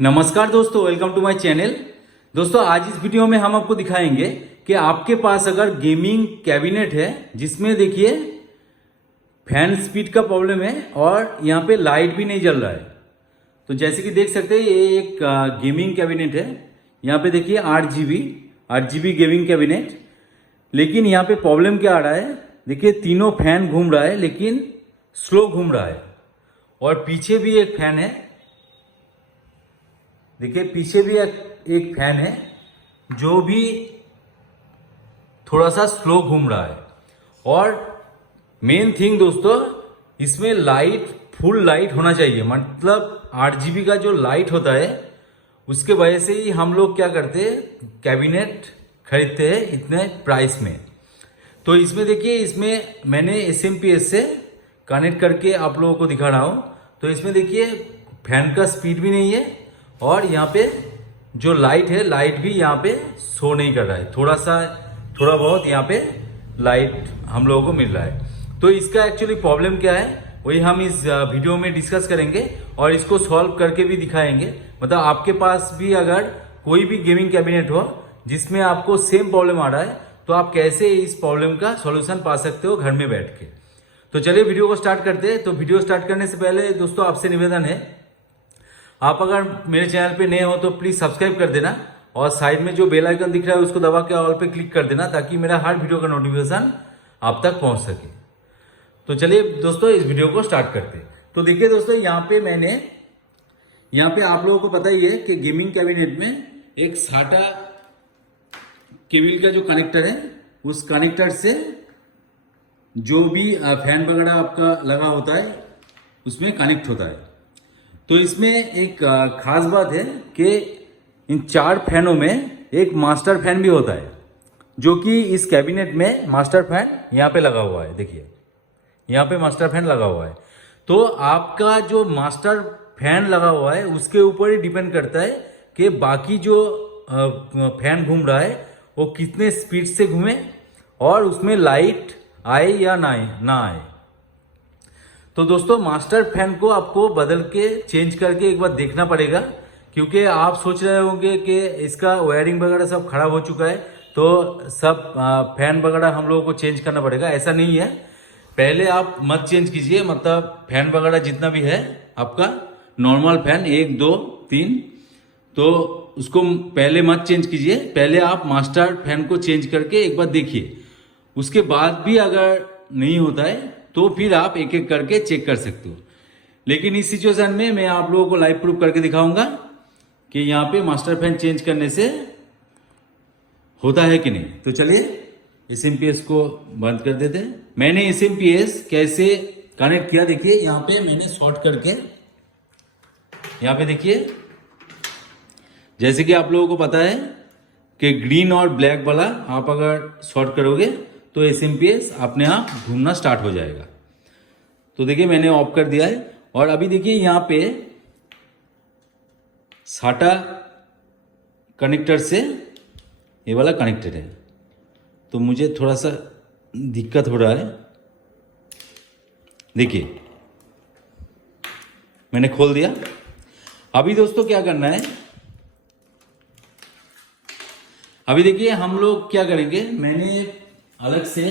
नमस्कार दोस्तों, welcome to my channel. दोस्तों आज इस वीडियो में हम आपको दिखाएंगे कि आपके पास अगर गेमिंग कैबिनेट है जिसमें देखिए फैन स्पीड का प्रॉब्लम है और यहाँ पे लाइट भी नहीं जल रहा है। तो जैसे कि देख सकते हैं ये एक गेमिंग कैबिनेट है। यहाँ पे देखिए 8 GB गेमिंग कैबिनेट। लेकिन यहाँ पे प्रॉब्लम क्या आ रहा है, देखिए तीनों फैन घूम रहा है लेकिन स्लो घूम रहा है। और पीछे भी एक फैन है, देखिए पीछे भी एक फैन है जो भी थोड़ा सा स्लो घूम रहा है। और मेन थिंग दोस्तों, इसमें लाइट फुल लाइट होना चाहिए। मतलब 8 GB का जो लाइट होता है उसके वजह से ही हम लोग क्या करते हैं, कैबिनेट खरीदते हैं इतने प्राइस में। तो इसमें देखिए, इसमें मैंने SMPS से कनेक्ट करके आप लोगों को दिखा रहा हूँ। तो इसमें देखिए फैन का स्पीड भी नहीं है और यहाँ पे जो लाइट है, लाइट भी यहाँ पे शो नहीं कर रहा है। थोड़ा बहुत यहाँ पे लाइट हम लोगों को मिल रहा है। तो इसका एक्चुअली प्रॉब्लम क्या है वही हम इस वीडियो में डिस्कस करेंगे और इसको सॉल्व करके भी दिखाएंगे। मतलब आपके पास भी अगर कोई भी गेमिंग कैबिनेट हो जिसमें आपको सेम प्रॉब्लम आ रहा है तो आप कैसे इस प्रॉब्लम का सॉल्यूशन पा सकते हो घर में बैठ के। तो चलिए वीडियो को स्टार्ट करते हैं। तो वीडियो स्टार्ट करने से पहले दोस्तों आपसे निवेदन है, आप अगर मेरे चैनल पे नए हो तो प्लीज सब्सक्राइब कर देना और साइड में जो बेल आइकन दिख रहा है उसको दबा के ऑल पे क्लिक कर देना ताकि मेरा हर वीडियो का नोटिफिकेशन आप तक पहुंच सके। तो चलिए दोस्तों इस वीडियो को स्टार्ट करते हैं। तो देखिए दोस्तों, यहाँ पे आप लोगों को पता ही है कि गेमिंग कैबिनेट में एक साटा केबल का जो कनेक्टर है उस कनेक्टर से जो भी फैन वगैरह आपका लगा होता है उसमें कनेक्ट होता है। तो इसमें एक खास बात है कि इन 4 फैनों में एक मास्टर फैन भी होता है, जो कि इस कैबिनेट में मास्टर फैन यहाँ पे लगा हुआ है। देखिए यहाँ पे मास्टर फैन लगा हुआ है। तो आपका जो मास्टर फैन लगा हुआ है उसके ऊपर ही डिपेंड करता है कि बाकी जो फैन घूम रहा है वो कितने स्पीड से घूमे और उसमें लाइट आए या ना आए। तो दोस्तों मास्टर फैन को आपको बदल के चेंज करके एक बार देखना पड़ेगा, क्योंकि आप सोच रहे होंगे कि इसका वायरिंग वगैरह सब खराब हो चुका है तो सब फैन वगैरह हम लोगों को चेंज करना पड़ेगा। ऐसा नहीं है, पहले आप मत चेंज कीजिए। मतलब फैन वगैरह जितना भी है आपका नॉर्मल फैन 1 2 3, तो उसको पहले मत चेंज कीजिए। पहले आप मास्टर फैन को चेंज करके एक बार देखिए। उसके बाद भी अगर नहीं होता है तो फिर आप एक एक करके चेक कर सकते हो। लेकिन इस सिचुएशन में मैं आप लोगों को लाइव प्रूफ करके दिखाऊंगा कि यहाँ पे मास्टर फैन चेंज करने से होता है कि नहीं। तो चलिए SMPS को बंद कर देते हैं। मैंने SMPS कैसे कनेक्ट किया देखिए, यहाँ पे मैंने शॉर्ट करके, यहाँ पे देखिए जैसे कि आप लोगों को पता है कि ग्रीन और ब्लैक वाला आप अगर शॉर्ट करोगे तो SMPS अपने आप घूमना स्टार्ट हो जाएगा। तो देखिए मैंने ऑफ कर दिया है और अभी देखिए यहाँ पे साटा कनेक्टर से ये वाला कनेक्टेड है। तो मुझे थोड़ा सा दिक्कत हो रहा है। देखिए मैंने खोल दिया। अभी दोस्तों क्या करना है, अभी देखिए हम लोग क्या करेंगे, मैंने अलग से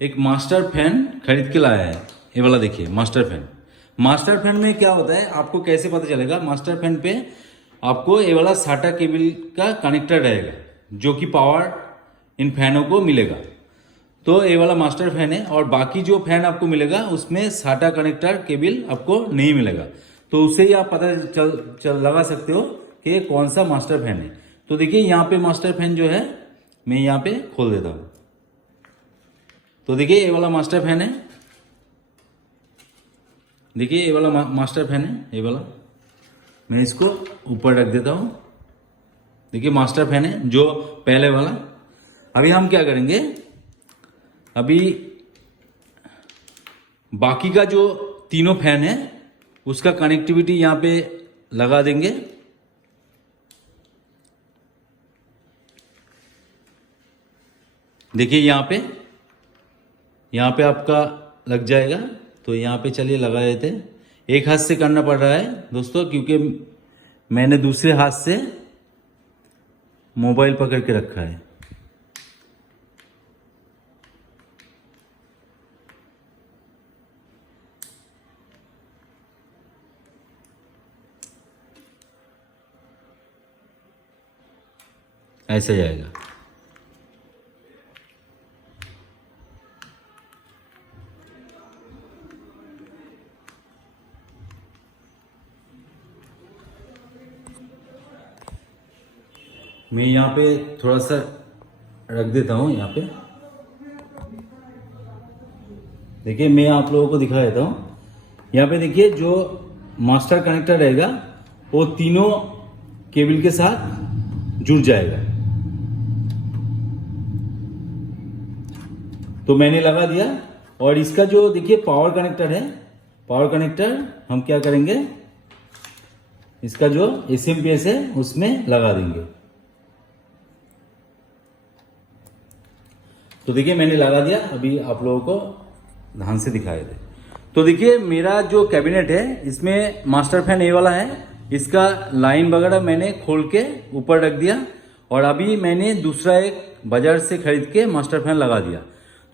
एक मास्टर फैन खरीद के लाया है। ये वाला देखिए मास्टर फैन। मास्टर फैन में क्या होता है आपको कैसे पता चलेगा, मास्टर फैन पे आपको ये वाला साटा केबल का कनेक्टर रहेगा जो कि पावर इन फैनों को मिलेगा। तो ये वाला मास्टर फैन है और बाकी जो फैन आपको मिलेगा उसमें साटा कनेक्टर केबल आपको नहीं मिलेगा। तो उससे ही आप पता चल लगा सकते हो कि कौन सा मास्टर फैन है। तो देखिए यहाँ पे मास्टर फैन जो है मैं यहाँ पे खोल देता हूँ। तो देखिए ये वाला मास्टर फैन है, देखिए ये वाला मास्टर फैन है। ये वाला मैं इसको ऊपर रख देता हूँ। देखिए मास्टर फैन है जो पहले वाला। अभी हम क्या करेंगे, अभी बाकी का जो तीनों फैन है उसका कनेक्टिविटी यहाँ पे लगा देंगे। देखिए यहाँ पे आपका लग जाएगा। तो यहाँ पे चलिए लगा देते हैं। एक हाथ से करना पड़ रहा है दोस्तों, क्योंकि मैंने दूसरे हाथ से मोबाइल पकड़ के रखा है। ऐसे जाएगा। मैं यहाँ पे थोड़ा सा रख देता हूँ। यहाँ पे देखिए, मैं आप लोगों को दिखा देता हूँ। यहाँ पे देखिए, जो मास्टर कनेक्टर रहेगा वो तीनों केबल के साथ जुड़ जाएगा। तो मैंने लगा दिया। और इसका जो देखिए पावर कनेक्टर है, पावर कनेक्टर हम क्या करेंगे, इसका जो एसएमपीएस है उसमें लगा देंगे। तो देखिए मैंने लगा दिया। अभी आप लोगों को ध्यान से दिखाई दे। तो देखिए मेरा जो कैबिनेट है इसमें मास्टर फैन ए वाला है। इसका लाइन वगैरह मैंने खोल के ऊपर रख दिया। और अभी मैंने दूसरा एक बाजार से खरीद के मास्टर फैन लगा दिया।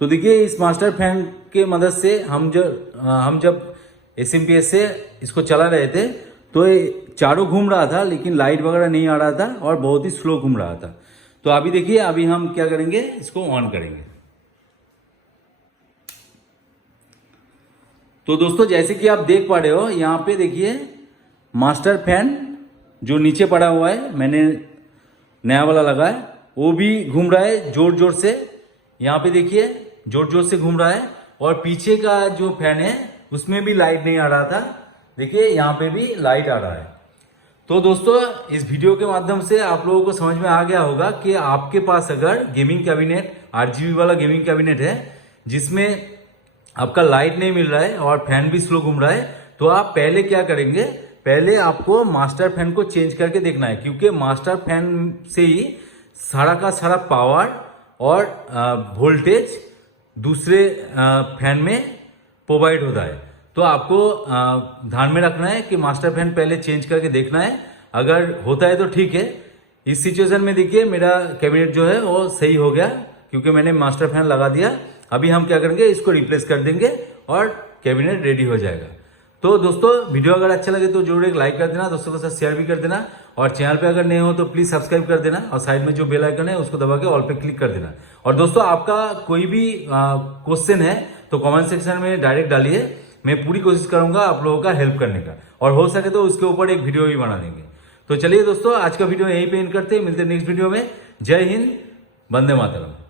तो देखिए इस मास्टर फैन के मदद से हम जब एसएमपीएस से इसको चला रहे थे तो ये चारों घूम रहा था, लेकिन लाइट वगैरह नहीं आ रहा था और बहुत ही स्लो घूम रहा था। तो अभी देखिए, अभी हम क्या करेंगे, इसको ऑन करेंगे। तो दोस्तों जैसे कि आप देख पा रहे हो, यहाँ पे देखिए मास्टर फैन जो नीचे पड़ा हुआ है, मैंने नया वाला लगा है, वो भी घूम रहा है जोर जोर से। यहाँ पे देखिए जोर जोर से घूम रहा है। और पीछे का जो फैन है उसमें भी लाइट नहीं आ रहा था। देखिए यहाँ पे भी लाइट आ रहा है। तो दोस्तों इस वीडियो के माध्यम से आप लोगों को समझ में आ गया होगा कि आपके पास अगर गेमिंग कैबिनेट, RGB वाला गेमिंग कैबिनेट है जिसमें आपका लाइट नहीं मिल रहा है और फैन भी स्लो घूम रहा है, तो आप पहले क्या करेंगे, पहले आपको मास्टर फैन को चेंज करके देखना है। क्योंकि मास्टर फैन से ही सारा का सारा पावर और वोल्टेज दूसरे फैन में प्रोवाइड होता है। तो आपको ध्यान में रखना है कि मास्टर फैन पहले चेंज करके देखना है। अगर होता है तो ठीक है। इस सिचुएशन में देखिए मेरा कैबिनेट जो है वो सही हो गया क्योंकि मैंने मास्टर फैन लगा दिया। अभी हम क्या करेंगे, इसको रिप्लेस कर देंगे और कैबिनेट रेडी हो जाएगा। तो दोस्तों वीडियो अगर अच्छा लगे तो जरूर एक लाइक कर देना, दोस्तों के साथ शेयर भी कर देना। और चैनल पे अगर नए हो तो प्लीज सब्सक्राइब कर देना और साइड में जो बेल आइकन है उसको दबा के ऑल पे क्लिक कर देना। और दोस्तों आपका कोई भी क्वेश्चन है तो कमेंट सेक्शन में डायरेक्ट डालिए। मैं पूरी कोशिश करूंगा आप लोगों का हेल्प करने का, और हो सके तो उसके ऊपर एक वीडियो भी बना देंगे। तो चलिए दोस्तों आज का वीडियो यहीं पे एंड करते हैं। मिलते हैं नेक्स्ट वीडियो में। जय हिंद, वंदे मातरम।